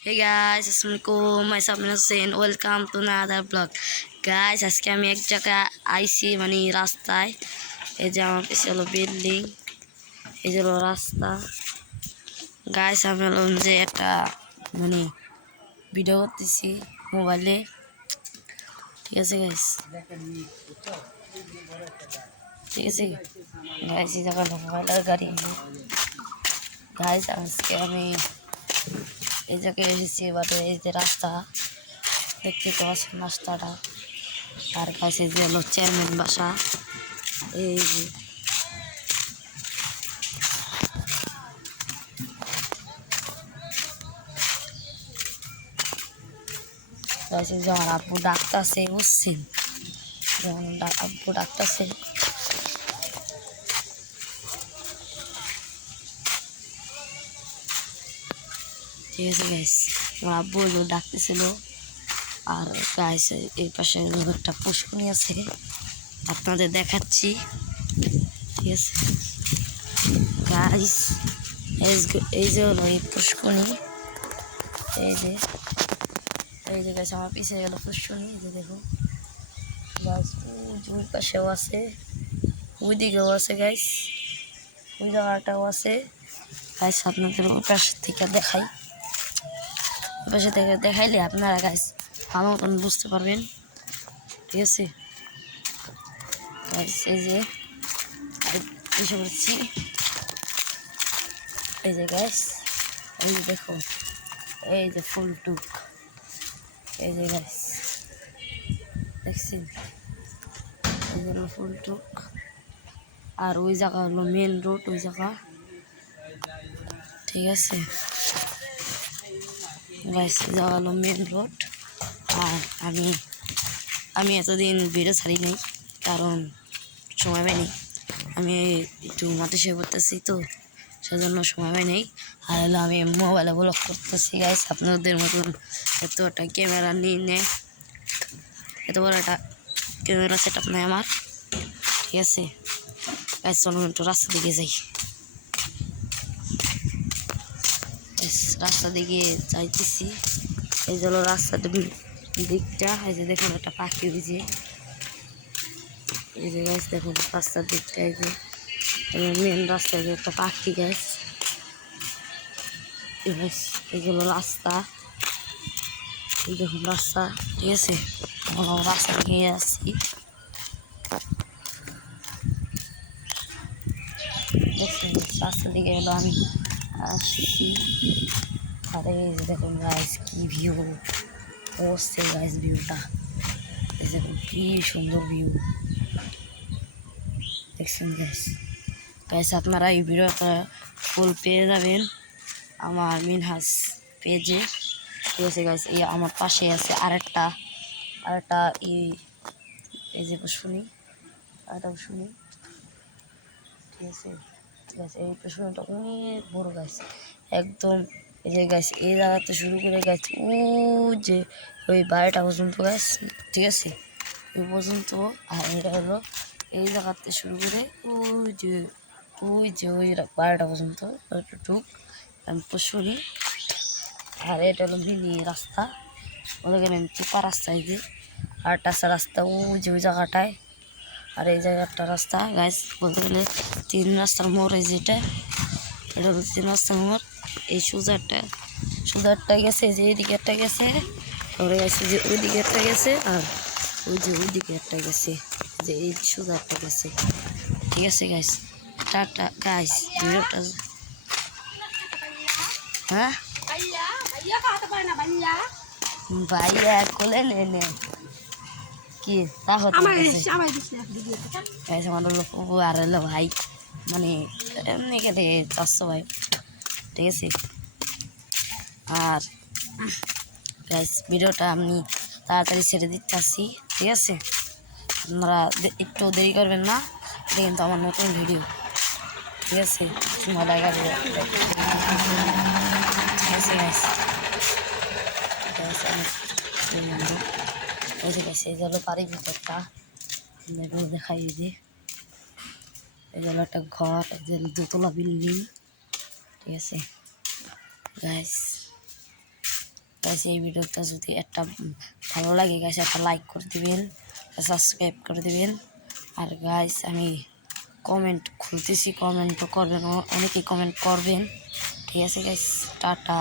Hey guys, Assalamualaikum. Myself Hussein. Welcome to another vlog. Guys, আজকে আমি এক জায়গায় আইছি মানে রাস্তায়। এই যে আমার পিছে হলো বিল্ডিং, এই যে হলো রাস্তা। গাইস আমি হলাম যে একটা মানে ভিডিও করতেছি মোবাইলে। ঠিক আছে গাইস, ঠিক আছে গাইস, এই জায়গাটা মোবাইলের গাড়ি। গাইস আজকে আমি এই জায়গায় এসেছি, এবার এই যে রাস্তা দেখতে তো পাচ্ছেন রাস্তাটা। আর কাছে যে হলো চেয়ারম্যান বাসা। এই যে কাছে যে আমার আব্বু ডাকতেছে, বুঝছেন? যেমন আব্বু ডাকতেছে। ঠিক আছে গাইস, আমার আব্বু হলো ডাকতেছিল। আর গাইস এই পাশে একটা পুষ্করণী আছে, আপনাদের দেখাচ্ছি। ঠিক আছে গাইস, এই যে হলো এই পুষ্করণী। এই যে গাইস আমার পিছিয়ে গেল পুষ্করণী। এই যে দেখো গাইস, ওই পাশেও আছে, ওই দিকেও আছে গাইস, ওই জায়গাটাও আছে গাইস। আপনাদের ওই পাশ থেকে দেখাই, ওই পাশে থেকে দেখাইলে আপনারা গাইস ভালো মতন বুঝতে পারবেন। ঠিক আছে গাইস, এই যে এসে পড়ছি। এই যে গাইস, এই যে দেখো, এই যে ফুল টুক, এই যে গাইস দেখছেন, এই যে ফুল টুক। আর ওই জায়গা হলো মেন রোড, ওই জায়গা। ঠিক আছে গাইস, এই জায়গা হলো মেন রোড। আর আমি এতদিন ভিডিও ছাড়ি নাই, কারণ সময় পাইনি। আমি একটু মাঠে শুয়ে পড়তেছি, তো সেজন্য সময় পাই নাই। আর হলো আমি মোবাইলে ব্লগ করতেছি গাইস, আপনাদের মতন এত একটা ক্যামেরা নিয়ে নেয়, এত বড় একটা ক্যামেরা সেট আপ নেই আমার। ঠিক আছে গাইস, চলুন একটু রাস্তা দিকে যাই। রাস্তা দিকে যাইতেছি। এই যে হলো রাস্তার দিকটা। এই যে দেখুন একটা পাখি উঠেছে। এই যে গাছ দেখুন রাস্তার দিকটা, এই যে মেন রাস্তায় যে একটা পাখি গাছ। এই যে হলো রাস্তা, এই দেখুন রাস্তা। ঠিক আছে, রাস্তা দিকে আসছি। দেখছেন রাস্তা দিকে হলো আমি আসছি। আর এই যে দেখুন গাছ, কি ভিউ বসছে গাছ, ভিউটা এই দেখুন কি সুন্দর ভিউ। দেখছেন গাছ, গাছ আপনারা এই ভিডিওটা ফুল পেয়ে যাবেন আমার মিনহাজ পেজে। ঠিক আছে গাইস, এই আমার পাশে আছে আরেকটা এই যে শুনি, আরেকটা শুনি। ঠিক আছে গাইস, এই শুনিটা অনেক বড় গাছ একদম। এই যে গাছ এই জায়গাতে শুরু করে গাছ ও যে ওই 12টা পর্যন্ত গাছ। ঠিক আছে ওই পর্যন্ত। আর এটা হলো এই জায়গাতে শুরু করে ওই 12টা পর্যন্ত টুক আমি শুনি। আর এটা হলো মিনি রাস্তা, ওদেরকে আমি চিপা রাস্তা। এই যে আরেকটা আছে রাস্তা ওই জায়গাটায়। আর এই জায়গায় একটা রাস্তা গাছ, বলতে গেলে 3 রাস্তার মোড়। এই যেটা, এটা হলো 3 রাস্তার মোড়। এই সুজারটা গেছে, যে এইদিকে একটা গেছে, ওরে গেছে যে ওইদিকে একটা গেছে, আর ওই যে ওইদিকে একটা গেছে, যে এই সুজারটা গেছে। ঠিক আছে গাইস, টাটা গাইস, ভিডিওটা। হ্যাঁ ভাইয়া কোলে নে কি তা হতো আমার হলো আর হলো ভাই, মানে এমনি কেটে 400 ভাই। ঠিক আছে আর গাইস, ভিডিওটা আমি তাড়াতাড়ি ছেড়ে দিতে আসছি। ঠিক আছে, আপনারা একটু দেরি করবেন না, এটা কিন্তু আমার নতুন ভিডিও। ঠিক আছে সময় লাগাবে। ঠিক আছে গাইস, এই যে গাইস, এই হলো বাড়ির ভিতরটা দেখাই। যে এই হলো একটা ঘর, এই যে 2তলা বিল্ডিং। ঠিক আছে গাইস, গাইস এই ভিডিওটা যদি একটা ভালো লাগে গাইস একটা লাইক করে দিবেন, সাবস্ক্রাইব করে দিবেন। আর গাইস আমি কমেন্ট খুলতেছি, কমেন্টও করবেন, অনেকেই কমেন্ট করবেন। ঠিক আছে গাইস, টাটা।